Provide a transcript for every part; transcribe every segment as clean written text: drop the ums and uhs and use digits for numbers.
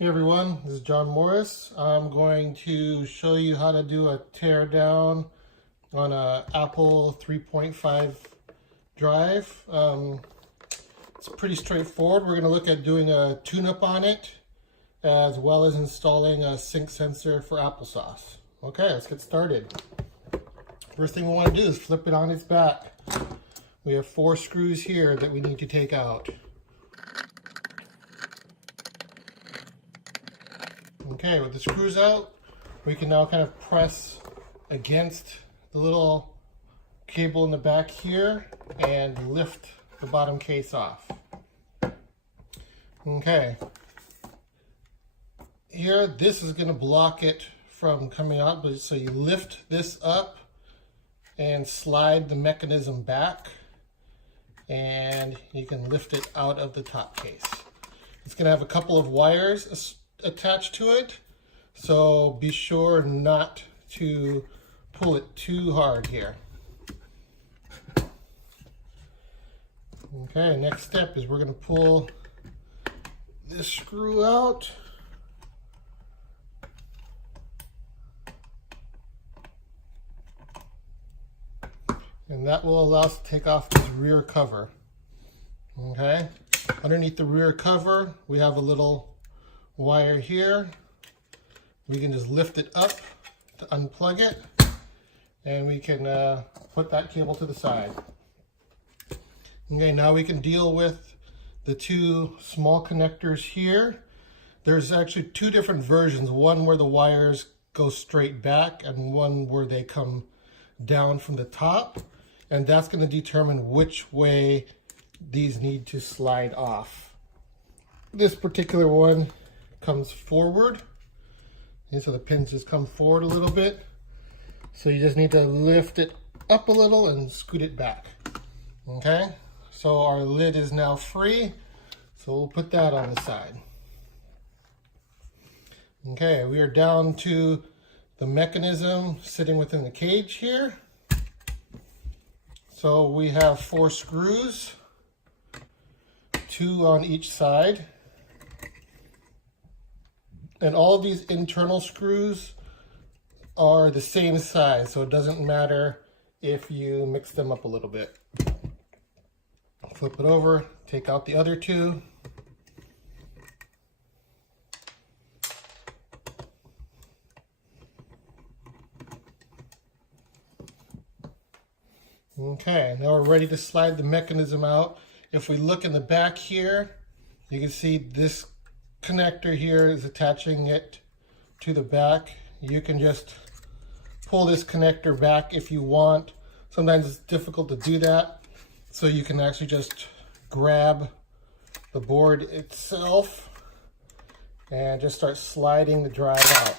Hey everyone, this is John Morris. I'm going to show you how to do a tear down on a Apple 3.5 drive. It's pretty straightforward. We're going to look at doing a tune-up on it as well as installing a sync sensor for Applesauce. Okay, let's get started. First thing we want to do is flip it on its back. We have 4 screws here that we need to take out. Okay, with the screws out, we can now kind of press against the little cable in the back here and lift the bottom case off. Okay. Here, this is going to block it from coming out, but so you lift this up and slide the mechanism back, and you can lift it out of the top case. It's going to have a couple of wires attached to it, so be sure not to pull it too hard here. Okay, next step is we're going to pull this screw out. And that will allow us to take off this rear cover. Okay, underneath the rear cover, we have a little wire here. We can just lift it up to unplug it, and we can put that cable to the side. Okay, now we can deal with the 2 small connectors here. There's actually 2 different versions, one where the wires go straight back and one where they come down from the top, and that's going to determine which way these need to slide off. This particular one comes forward, and so the pins just come forward a little bit, so you just need to lift it up a little and scoot it back. Okay, so our lid is now free, so we'll put that on the side. Okay, we are down to the mechanism sitting within the cage here. So we have 4 screws, 2 on each side. And all of these internal screws are the same size, so it doesn't matter if you mix them up a little bit. Flip it over, take out the other 2. Okay, now we're ready to slide the mechanism out. If we look in the back here, you can see this connector here is attaching it to the back. You can just pull this connector back if you want. Sometimes it's difficult to do that, so you can actually just grab the board itself and just start sliding the drive out,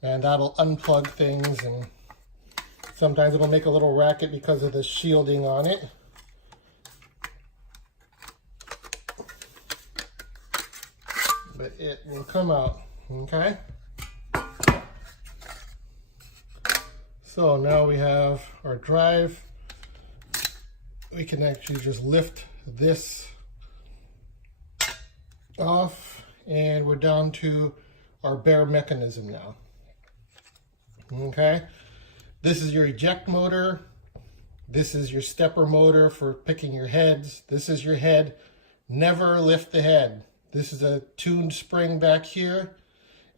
and that'll unplug things, and sometimes it'll make a little racket because of the shielding on it. But it will come out. Okay, so now we have our drive. We can actually just lift this off, and we're down to our bare mechanism now. Okay, this is your eject motor. This is your stepper motor for picking your heads. This is your head. Never lift the head. This is a tuned spring back here,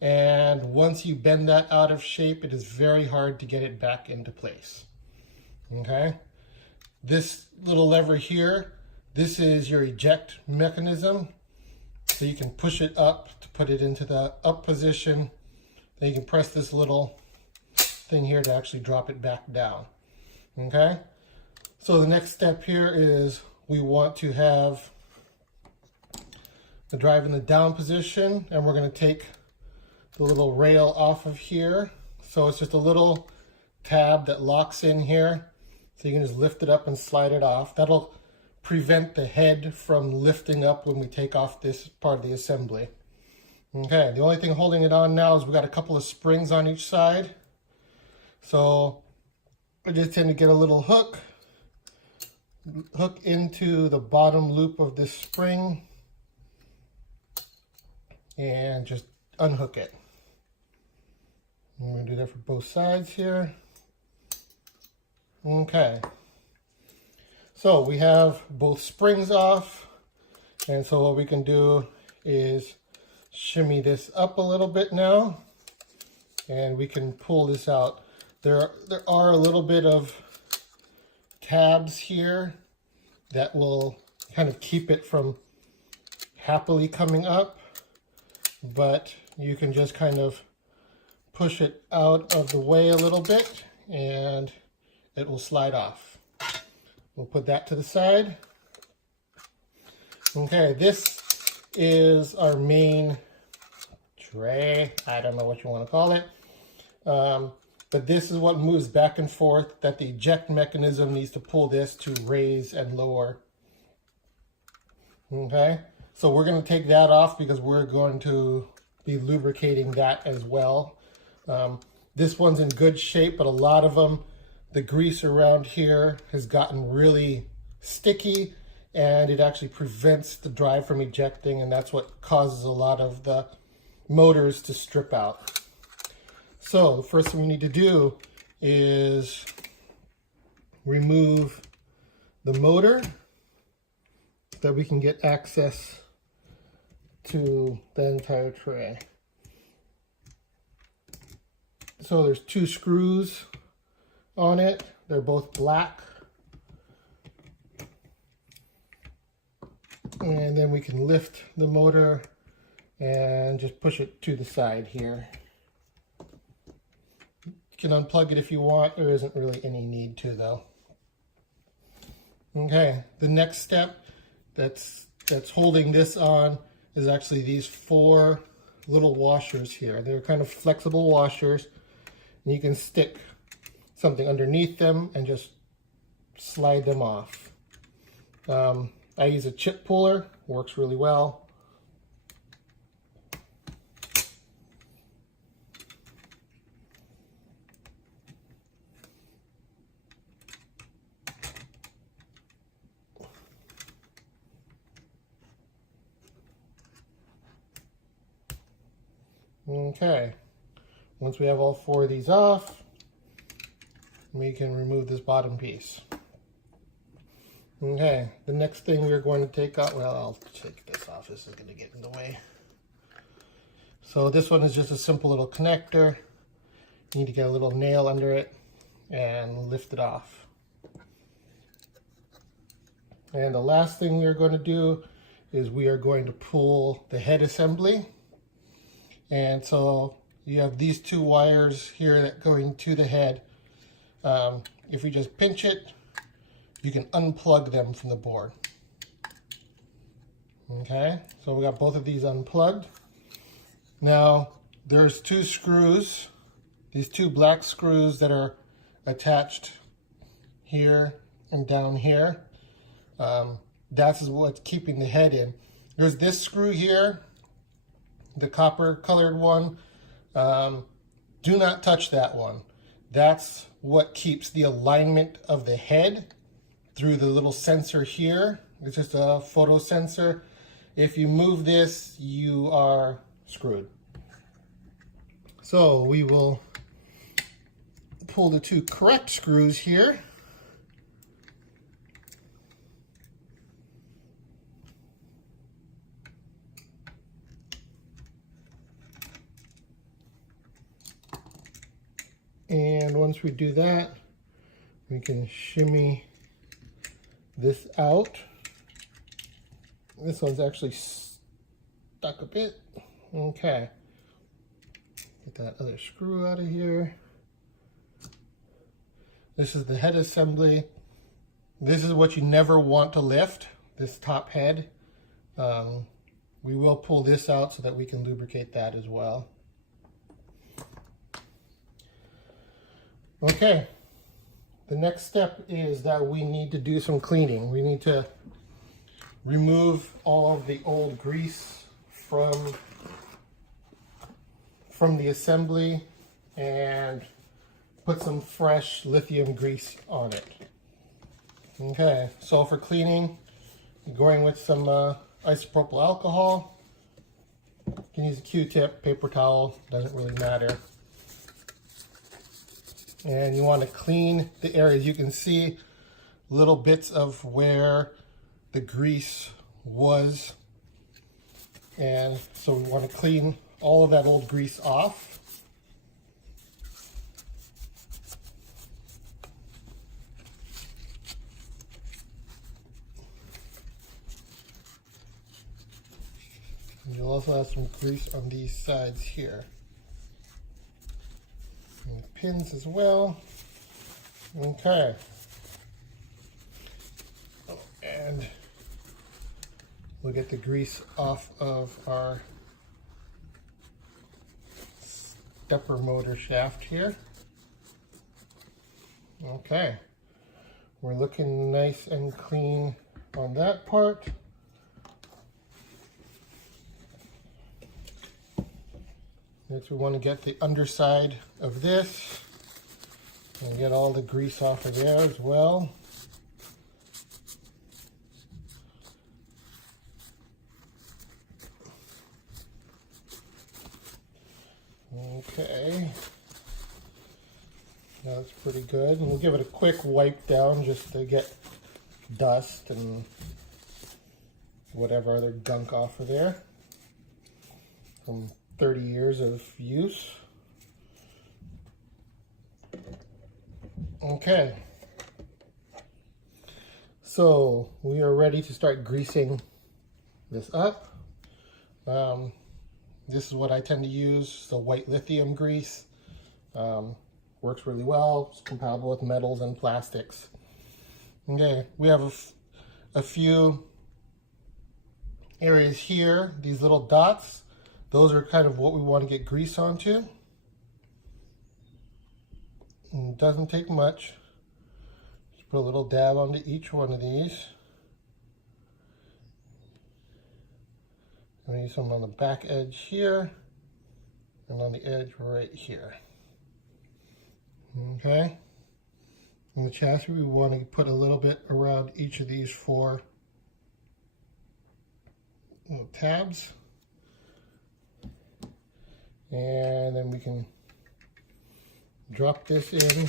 and once you bend that out of shape, it is very hard to get it back into place. Okay, this little lever here, this is your eject mechanism, so you can push it up to put it into the up position. Then you can press this little thing here to actually drop it back down. Okay, so the next step here is we want to have the drive in the down position, and we're going to take the little rail off of here. So it's just a little tab that locks in here, so you can just lift it up and slide it off. That'll prevent the head from lifting up when we take off this part of the assembly. Okay, the only thing holding it on now is we've got a couple of springs on each side. So I just tend to get a little hook into the bottom loop of this spring, and just unhook it. I'm going to do that for both sides here. Okay. So we have both springs off, and so what we can do is shimmy this up a little bit now, and we can pull this out. There are a little bit of tabs here that will kind of keep it from happily coming up, but you can just kind of push it out of the way a little bit and it will slide off. We'll put that to the side. Okay, this is our main tray. I don't know what you want to call it. But this is what moves back and forth, that the eject mechanism needs to pull this to raise and lower. Okay, so we're going to take that off because we're going to be lubricating that as well. This one's in good shape, but a lot of them, the grease around here has gotten really sticky, and it actually prevents the drive from ejecting, and that's what causes a lot of the motors to strip out. So the first thing we need to do is remove the motor so that we can get access to the entire tray. So there's 2 screws on it. They're both black. And then we can lift the motor and just push it to the side here. You can unplug it if you want. There isn't really any need to, though. Okay, the next step that's holding this on is actually these 4 little washers here. They're kind of flexible washers, and you can stick something underneath them and just slide them off. I use a chip puller, works really well. Okay, once we have all 4 of these off, we can remove this bottom piece. Okay, the next thing we're going to take out, well, I'll take this off, this is going to get in the way. So this one is just a simple little connector. You need to get a little nail under it and lift it off. And the last thing we're going to do is we are going to pull the head assembly. And so you have these 2 wires here that go into the head. If we just pinch it, you can unplug them from the board. Okay, so we got both of these unplugged. Now there's 2 screws, these 2 black screws that are attached here and down here. That's what's keeping the head in. There's this screw here, the copper colored one. Do not touch that one. That's what keeps the alignment of the head through the little sensor here. It's just a photo sensor. If you move this, you are screwed. So we will pull the 2 correct screws here. And once we do that, we can shimmy this out. This one's actually stuck a bit. Okay. Get that other screw out of here. This is the head assembly. This is what you never want to lift, this top head. We will pull this out so that we can lubricate that as well. Okay, the next step is that we need to do some cleaning. We need to remove all of the old grease from the assembly and put some fresh lithium grease on it. Okay, so for cleaning, I'm going with some isopropyl alcohol. You can use a Q-tip, paper towel, doesn't really matter. And you want to clean the areas. You can see little bits of where the grease was. And so we want to clean all of that old grease off. And you'll also have some grease on these sides here. And the pins as well. Okay. And we'll get the grease off of our stepper motor shaft here. Okay. We're looking nice and clean on that part. Next, we want to get the underside of this and get all the grease off of there as well. Okay, that's pretty good. And we'll give it a quick wipe down just to get dust and whatever other gunk off of there from 30 years of use. Okay, so we are ready to start greasing this up. This is what I tend to use, the white lithium grease. Works really well, it's compatible with metals and plastics. Okay, we have a few areas here, these little dots. Those are kind of what we want to get grease onto. And it doesn't take much. Just put a little dab onto each one of these. I'm going to use some on the back edge here and on the edge right here. Okay. On the chassis, we want to put a little bit around each of these 4 little tabs. And then we can drop this in,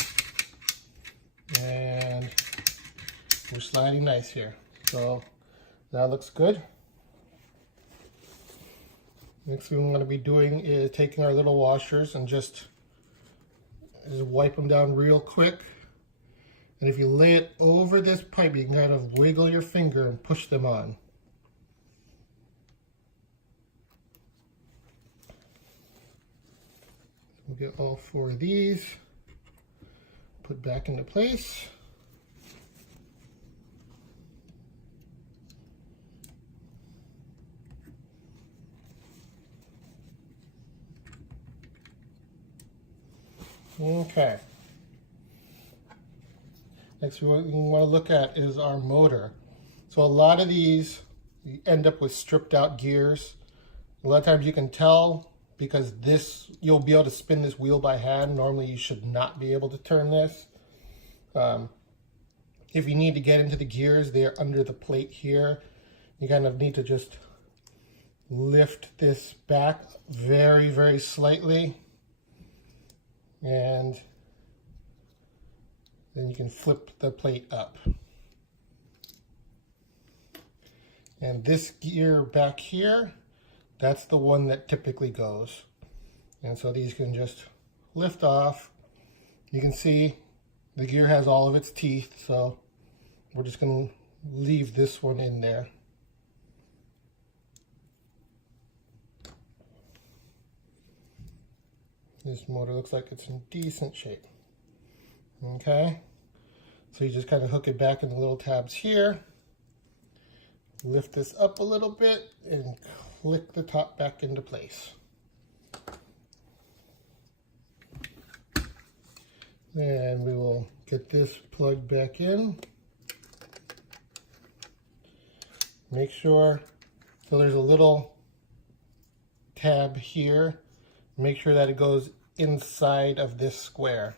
and we're sliding nice here. So that looks good. Next thing we're going to be doing is taking our little washers and just wipe them down real quick. And if you lay it over this pipe, you can kind of wiggle your finger and push them on. We'll get all 4 of these put back into place. Okay. Next, what we want to look at is our motor. So a lot of these, you end up with stripped out gears. A lot of times you can tell because this, you'll be able to spin this wheel by hand. Normally you should not be able to turn this. If you need to get into the gears, they're under the plate here. You kind of need to just lift this back very, very slightly. And then you can flip the plate up. And this gear back here, that's the one that typically goes. And so these can just lift off. You can see the gear has all of its teeth, so we're just going to leave this one in there. This motor looks like it's in decent shape. Okay, so you just kind of hook it back in the little tabs here, lift this up a little bit, and click the top back into place. And we will get this plugged back in. Make sure, so there's a little tab here. Make sure that it goes inside of this square.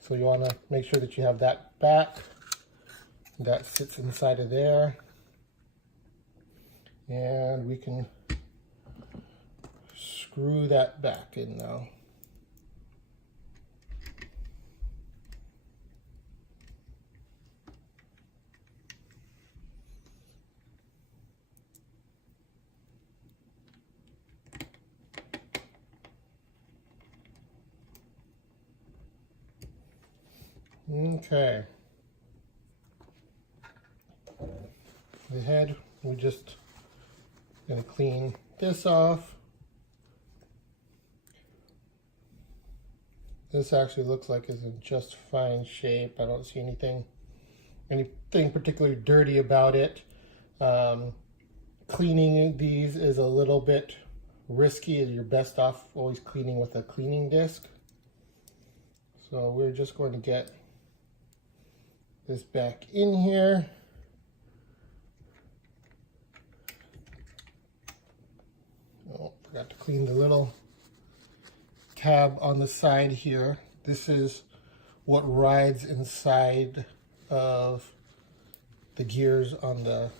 So you want to make sure that you have that back. That sits inside of there. And we can screw that back in now. Okay. The head, we're just going to clean this off. This actually looks like it's in just fine shape. I don't see anything particularly dirty about it. Cleaning these is a little bit risky. You're best off always cleaning with a cleaning disc. So we're just going to get this back in here. Oh, forgot to clean the little tab on the side here. This is what rides inside of the gears on the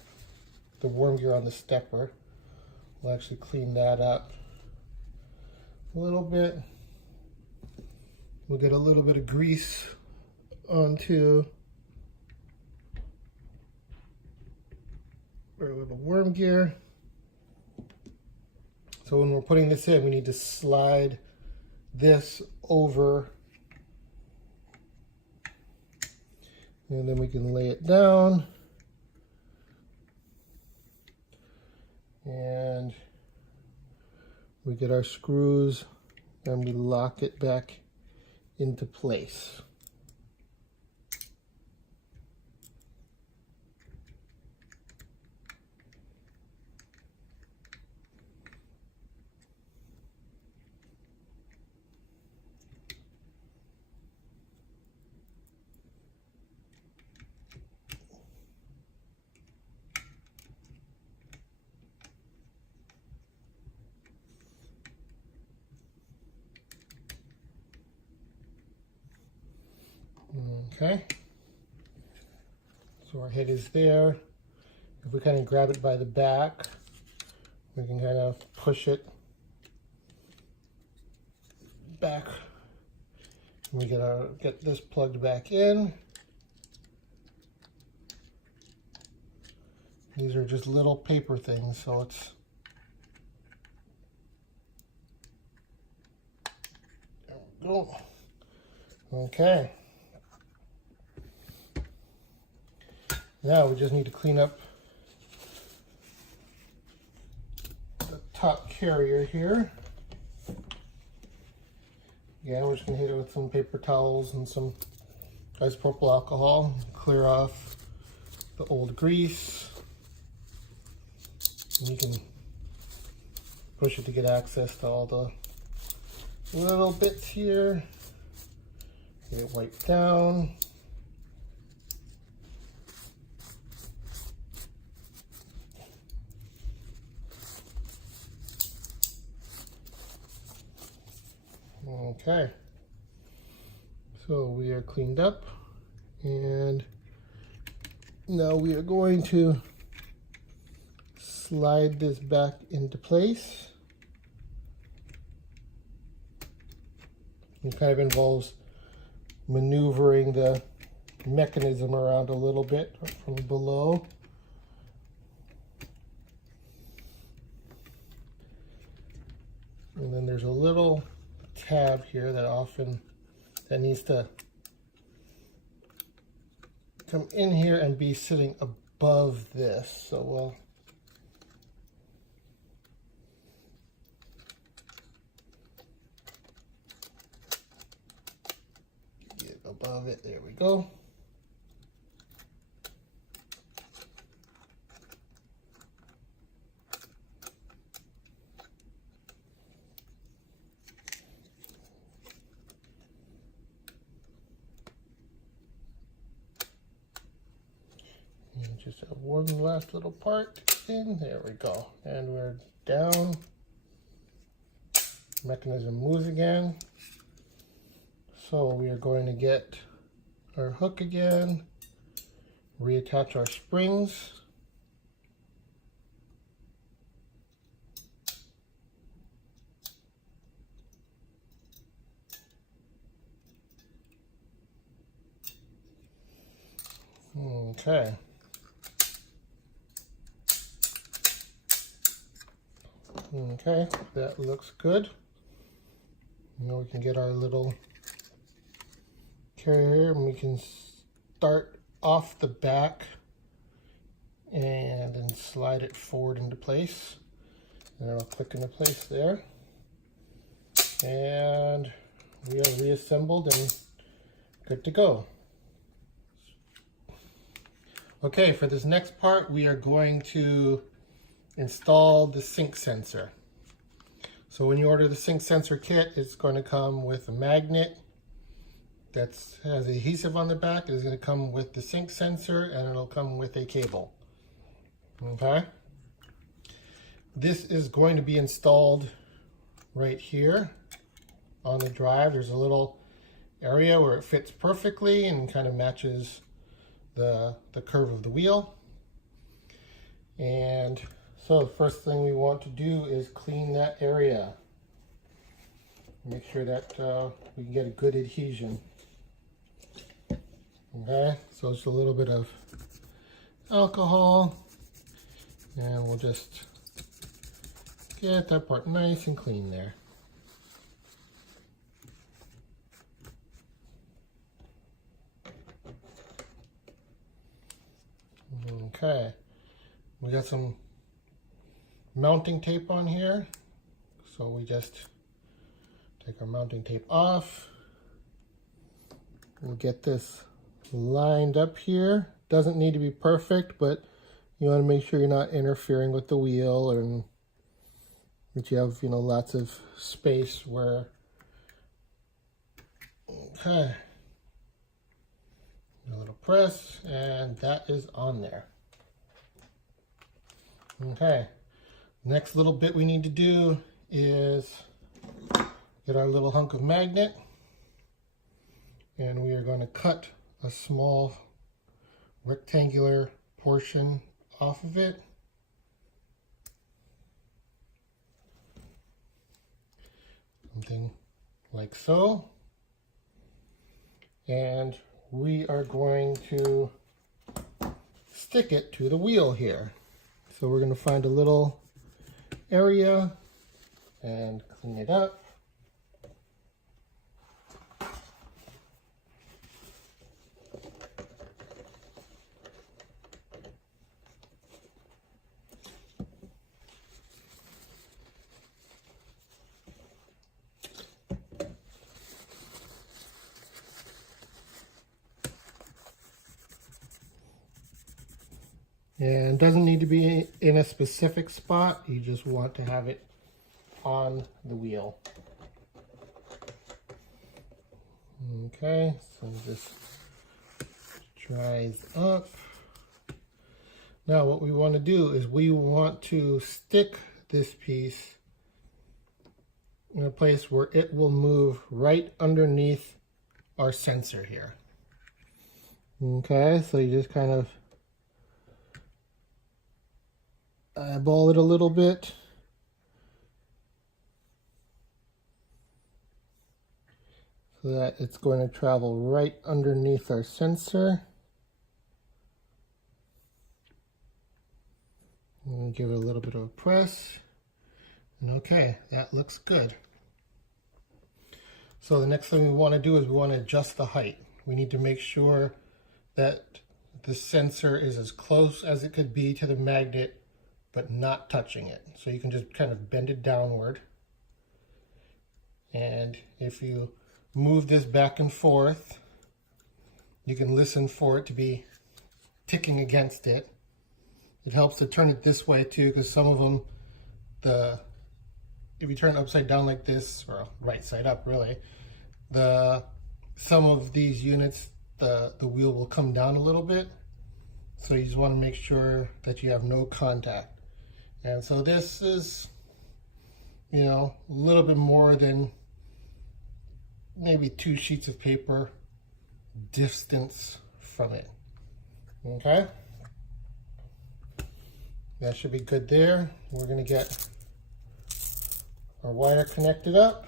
worm gear on the stepper. We'll actually clean that up a little bit. We'll get a little bit of grease onto our little worm gear. So when we're putting this in, we need to slide this over, and then we can lay it down, and we get our screws and we lock it back into place. Okay, so our head is there. If we kind of grab it by the back, we can kind of push it back. We get this plugged back in. These are just little paper things, so it's there we go. Okay. Now we just need to clean up the top carrier here. Yeah, we're just gonna hit it with some paper towels and some isopropyl alcohol. Clear off the old grease. And you can push it to get access to all the little bits here. Get it wiped down. Okay, so we are cleaned up, and now we are going to slide this back into place. It kind of involves maneuvering the mechanism around a little bit from below. And then there's a little tab here that needs to come in here and be sitting above this. So we'll get above it. There we go. Just have one last little part in. There we go. And we're down. Mechanism moves again. So we are going to get our hook again, reattach our springs. Okay. Okay, that looks good. Now we can get our little carrier and we can start off the back and then slide it forward into place. And it'll click into place there. And we are reassembled and good to go. Okay, for this next part, we are going to install the sync sensor. So when you order the sync sensor kit, it's going to come with a magnet that has adhesive on the back. It's going to come with the sync sensor, and it'll come with a cable. Okay. This is going to be installed right here on the drive. There's a little area where it fits perfectly and kind of matches the curve of the wheel. And so the first thing we want to do is clean that area. Make sure that we can get a good adhesion. Okay, so it's a little bit of alcohol, and we'll just get that part nice and clean there. Okay, we got some mounting tape on here, so we just take our mounting tape off. We'll get this lined up here. Doesn't need to be perfect, but you want to make sure you're not interfering with the wheel and that you have, lots of space where. Okay, a little press, and that is on there. Okay, next little bit we need to do is get our little hunk of magnet, and we are going to cut a small rectangular portion off of it. Something like so. And we are going to stick it to the wheel here. So we're going to find a little area and clean it up. And it doesn't need to be in a specific spot. You just want to have it on the wheel. Okay, so this dries up. Now what we want to do is we want to stick this piece in a place where it will move right underneath our sensor here. Okay, so you just kind of eyeball it a little bit. So that it's going to travel right underneath our sensor. And give it a little bit of a press. And okay, that looks good. So the next thing we want to do is we want to adjust the height. We need to make sure that the sensor is as close as it could be to the magnet, but not touching it. So you can just kind of bend it downward. And if you move this back and forth, you can listen for it to be ticking against it. It helps to turn it this way too, because some of them, if you turn it upside down like this, or right side up really, some of these units, the wheel will come down a little bit. So you just want to make sure that you have no contact. And so this is, a little bit more than maybe 2 sheets of paper distance from it. Okay? That should be good there. We're going to get our wire connected up.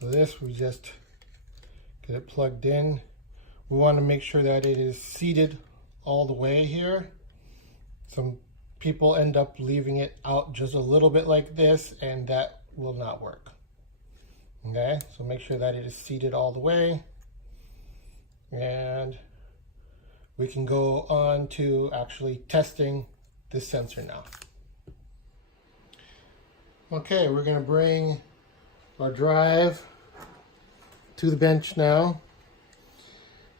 So this, we just get it plugged in. We want to make sure that it is seated all the way here. Some people end up leaving it out just a little bit like this, and that will not work. Okay, so make sure that it is seated all the way. And we can go on to actually testing this sensor now. Okay, we're going to bring our drive to the bench now.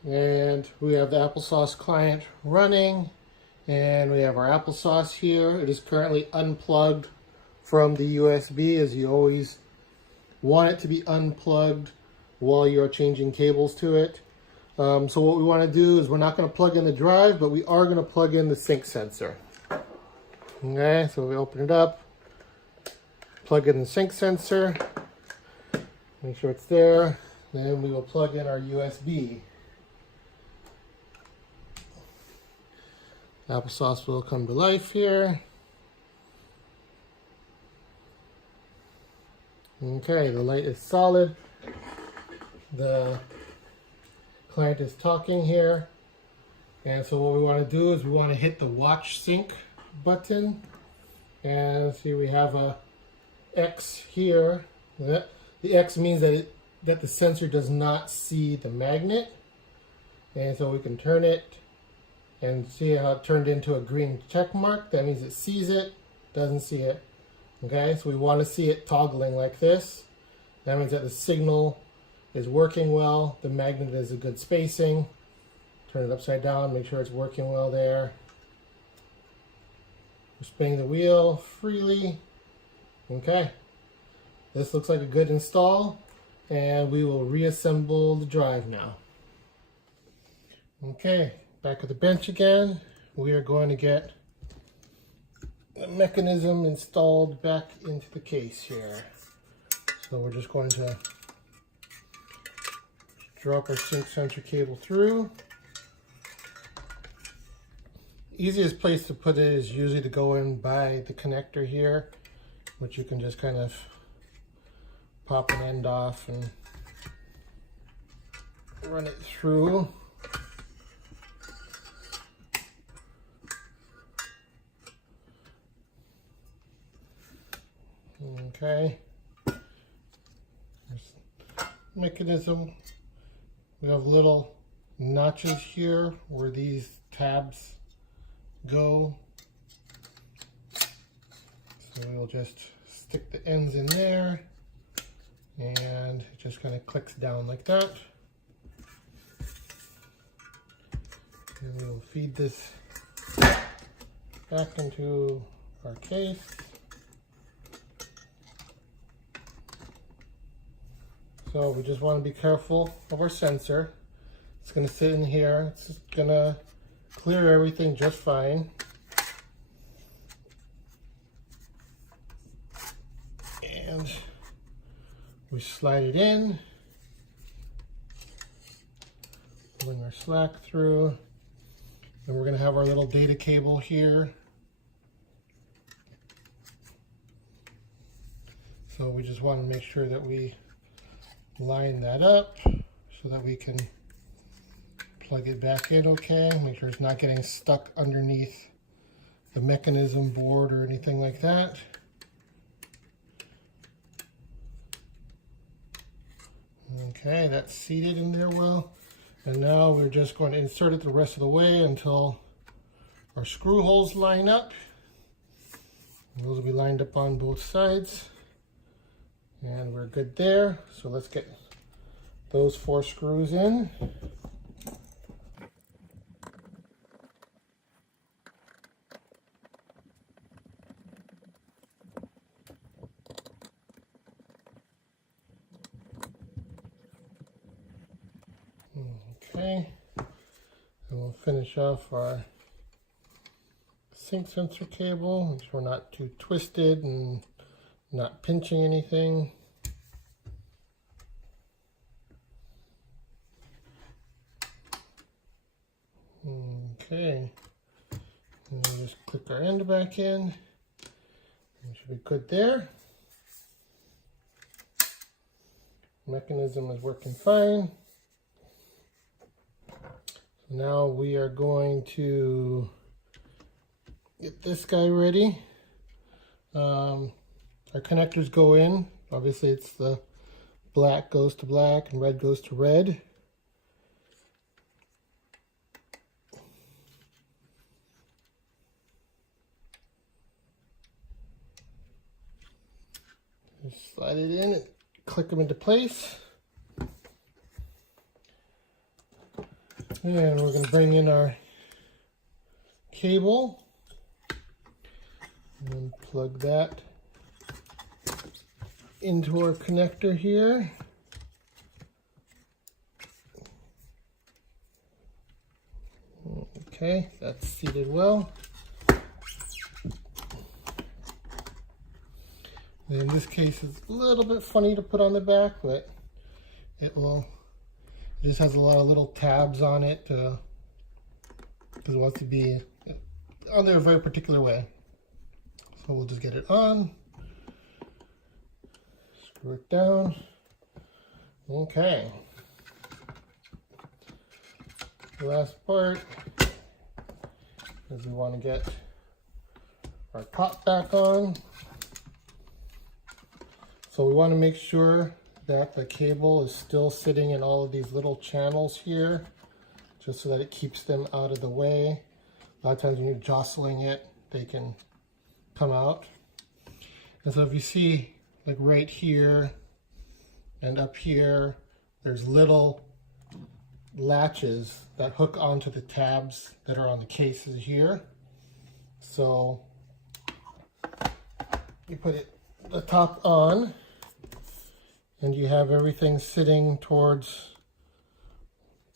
And we have the Applesauce client running, and we have our applesauce here. It is currently unplugged from the USB, as you always want it to be unplugged while you're changing cables to it. So what we want to do is we're not going to plug in the drive, but we are going to plug in the sync sensor. Okay, so we open it up, plug in the sync sensor, make sure it's there, then we will plug in our USB. Applesauce will come to life here. Okay, the light is solid. The client is talking here. And so what we want to do is we want to hit the watch sync button. And see, we have a X here. The X means that the sensor does not see the magnet. And so we can turn it and see how it turned into a green check mark. That means it sees it, doesn't see it. Okay, so we want to see it toggling like this. That means that the signal is working well, the magnet is a good spacing. Turn it upside down, make sure it's working well there. We're spinning the wheel freely. Okay, this looks like a good install, and we will reassemble the drive now. Okay, back at the bench again. We are going to get the mechanism installed back into the case here. So we're just going to drop our sync sensor cable through. Easiest place to put it is usually to go in by the connector here, which you can just kind of pop an end off and run it through. Okay, there's mechanism. We have little notches here where these tabs go. So we'll just stick the ends in there, and it just kind of clicks down like that. And we'll feed this back into our case. So we just want to be careful of our sensor. It's going to sit in here. It's just going to clear everything just fine. And we slide it in. Bring our slack through. And we're going to have our little data cable here. So we just want to make sure that we line that up so that we can plug it back in okay. Make sure it's not getting stuck underneath the mechanism board or anything like that. Okay, that's seated in there well. And now we're just going to insert it the rest of the way until our screw holes line up. And those will be lined up on both sides. And we're good there. So let's get those 4 screws in. Okay, and we'll finish off our sync sensor cable, make sure we're not too twisted and not pinching anything. Okay, and we'll just click our end back in. We should be good there. Mechanism is working fine. So now we are going to get this guy ready. Our connectors go in. Obviously it's the black goes to black and red goes to red. Just slide it in and click them into place. And we're going to bring in our cable and plug that into our connector here. Okay, that's seated well. In this case, it's a little bit funny to put on the back, but it just has a lot of little tabs on it because it wants to be on there a very particular way. So we'll just get it on, screw it down. Okay. The last part is we want to get our top back on. So we want to make sure that the cable is still sitting in all of these little channels here, just so that it keeps them out of the way. A lot of times when you're jostling it, they can come out. And so if you see, like right here and up here, there's little latches that hook onto the tabs that are on the cases here. So you put the top on, and you have everything sitting towards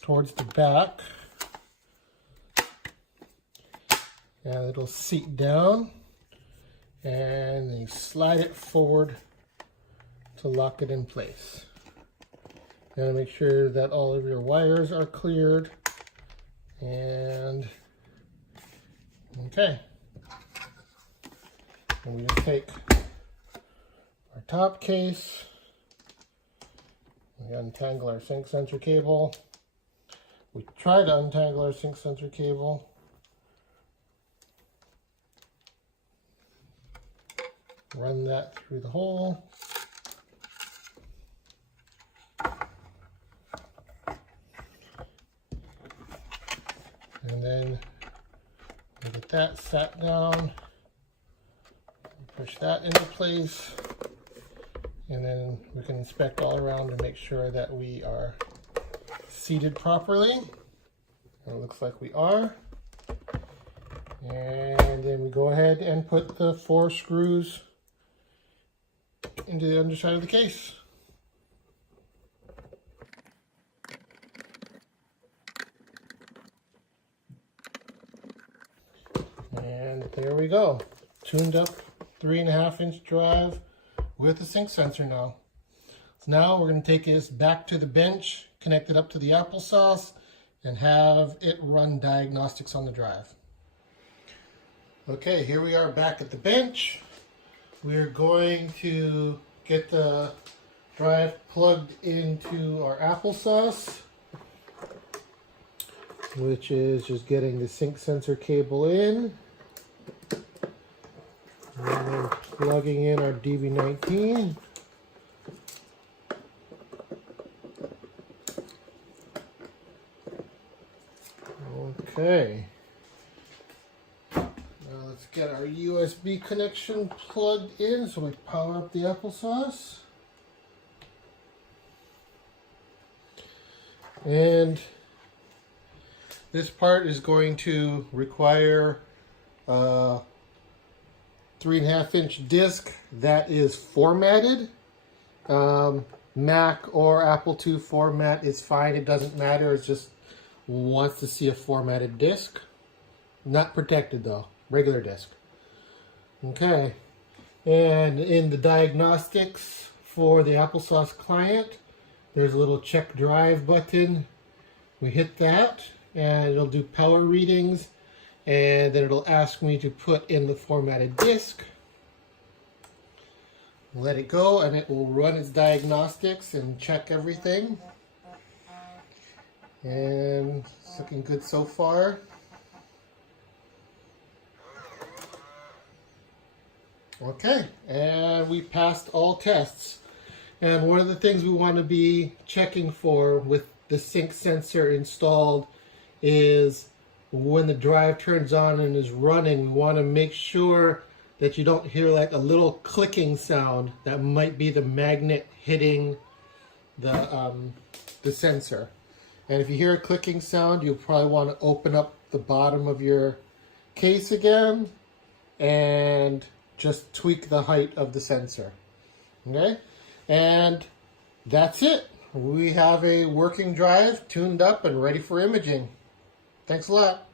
the back, and it'll seat down, and then you slide it forward to lock it in place. You gotta make sure that all of your wires are cleared, and okay. And we just take our top case, we untangle our sync sensor cable. We try to untangle our sync sensor cable. Run that through the hole. And then we get that sat down. Push that into place. And then we can inspect all around and make sure that we are seated properly. And it looks like we are. And then we go ahead and put the 4 screws into the underside of the case. And there we go. Tuned up 3.5-inch drive with the sync sensor now. So now we're going to take this back to the bench, connect it up to the Applesauce, and have it run diagnostics on the drive. Okay, here we are back at the bench. We're going to get the drive plugged into our Applesauce, which is just getting the sync sensor cable in. And then plugging in our DB19. Okay. Now let's get our USB connection plugged in so we power up the Applesauce. And this part is going to require 3.5-inch disc that is formatted. Mac or Apple II format is fine. It doesn't matter. It just wants to see a formatted disc. Not protected though. Regular disc. Okay. And in the diagnostics for the Applesauce client, there's a little check drive button. We hit that and it'll do power readings. And then it'll ask me to put in the formatted disk. Let it go and it will run its diagnostics and check everything. And it's looking good so far. Okay, and we passed all tests. And one of the things we want to be checking for with the sync sensor installed is when the drive turns on and is running, we want to make sure that you don't hear like a little clicking sound. That might be the magnet hitting the sensor. And if you hear a clicking sound, you'll probably want to open up the bottom of your case again and just tweak the height of the sensor. Okay? And that's it. We have a working drive tuned up and ready for imaging. Thanks a lot.